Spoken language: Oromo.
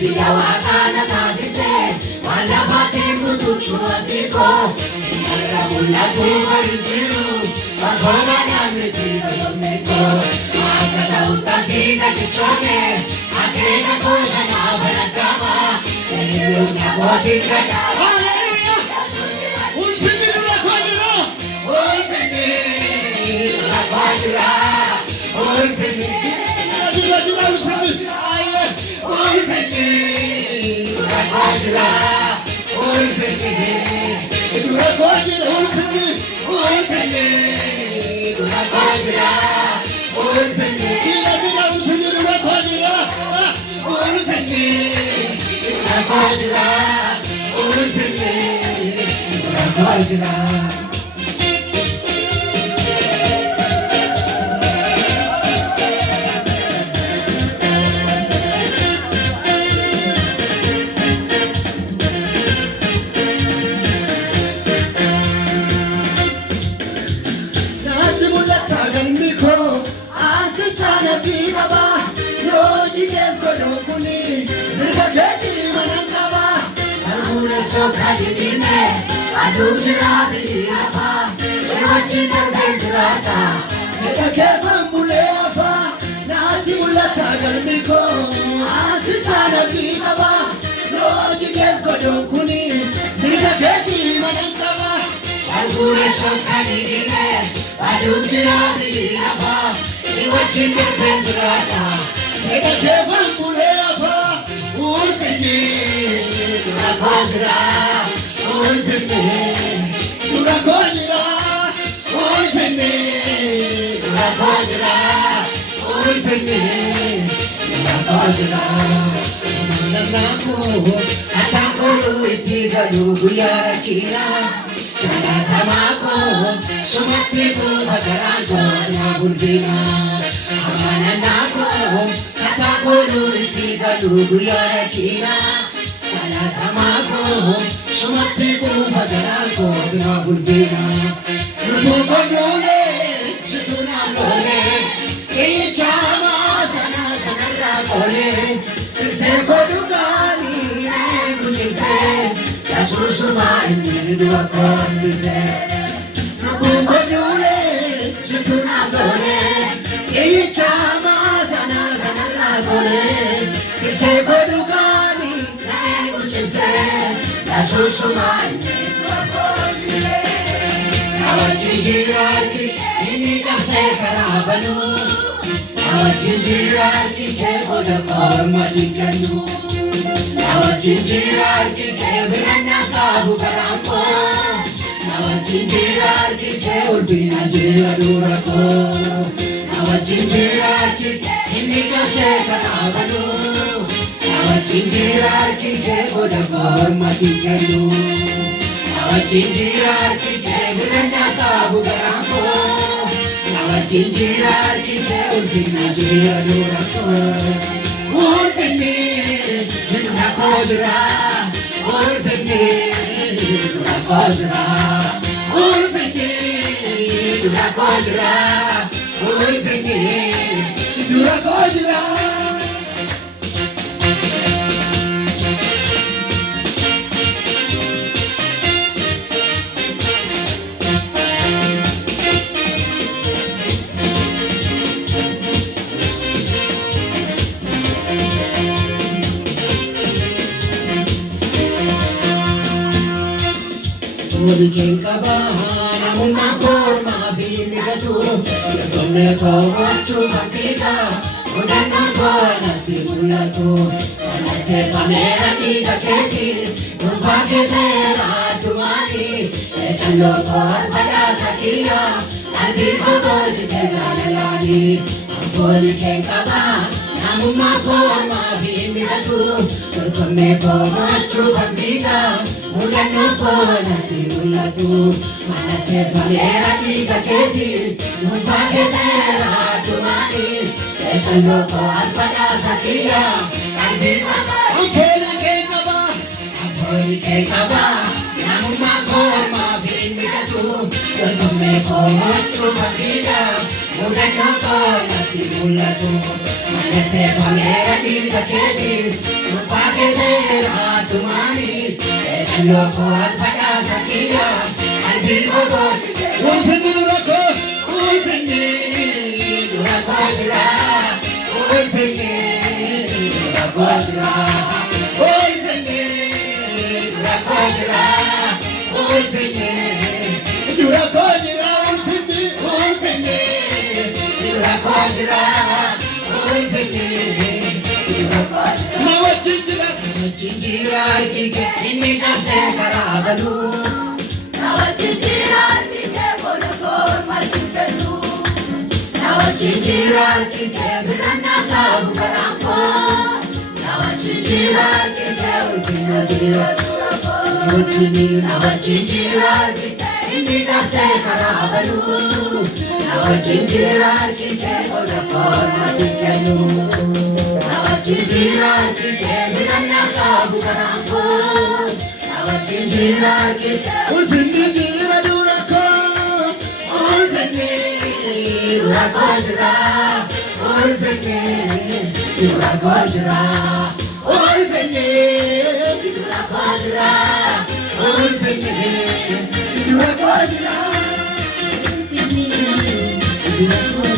Biya wakana tasite wala bate mutuchu abiko Yara mulatu marijiru Babona namiti bayomeko Akata utapika chichone Akena kosha na banakama Ewe unakoti kata Hallelujah! Ulpindi nula kwajira Ulpindi nula kwajira Ulpindi Jira ulpindi Ulpindi nula kwajira Ulpindi nula kwajira Ulpindi Ulpindi nula kwajira Ulpindi Jira ulpindi nula kwajira Ulpindi nula kwajira Ulpindi nula kwajira Kadidine adujira biafa chewachina bendrata medake bambule afa nati mulata galmiko asitana bikaba loji gesgodokuni medake dimanankaba algure kadidine adujira biafa chewachina bendrata medake bambule afa ulfini Durakojira, ulpindi, Durakojira, ulpindi, Durakojira, ulpindi, Durakojira. Nanaku, atakulu itigalu buyarakina, Kanatamaku, sumatiku bagaranko nabulbina. Amananaku, atakulu itigalu buyarakina. Tamako, sumatiku bagaranko nabulbina. Rubuko nune, situna nune, kichama sana sanara kone. Se kodugani kuchimse, kasusuma indua konbise. Rubuko nune, situna nune, kichama sana sanara kone. Se kodugani Kasusuma Nawajinjirarki ini jamse karabanu Nawajinjirarki ke oda korma dikanu Nawajinjirarki ke birana kabu karanko Nawajinjirarki ke ulbina jiradurako Nawajinjirarki ini jamse karabanu Nawajinjirarki ke oda korma dikanu Nawajinjirarki ke birana kabu karanko Nawajinjirarki ke ulbina jiradurako Ulpindi Durakojira Ulpindi Durakojira Ulpindi Durakojira Ulpindi Durakojira Ulikin kabahan ang makor mabimigado Yatomne kowachu kapita Udan ang buwan at timulato Alate kamera tiga keti Nupakitera tumani Echalo ko at bada sakiya Kalbi ko bozi ke jalalani Ang ulikin kabahan ang makor mabimigado Yatomne kowachu kapita Udan ang buwan at timulato Alate kamera tiga keti Nupakitera tumani Echalo ko at bada sakiya Kalbi ko bozi ke jalalani Namun makor mabimigado Yatomne kowachu kapita Udan ang buwan at timulato Alate kamera tiga keti Nupakitera Yoko alpada sakiya, albi kogo. Ulfinni durako, ulfinni durako jira, ulfinni durako jira, ulfinni durako jira, ulfinni durako jira, ulfinni durako jira, ulfinni durako jira. Nawajinjira kike inni jamse karabalu. Nawajinjira kike bolokor masipelu. Nawajinjira kike biranna kabu karamko. Nawajinjira kike ulfina jira durako. Nawajinjira kike inni jamse karabalu. Nawajinjira kike bolokor masipelu. Nawajinjira kike biranna kabu karamko. Nawajinjira kike ulfinni jira durako. Ulfinni durako jira, ulfinni durako jira, ulfinni durako jira, ulfinni durako jira, ulfinni durako jira.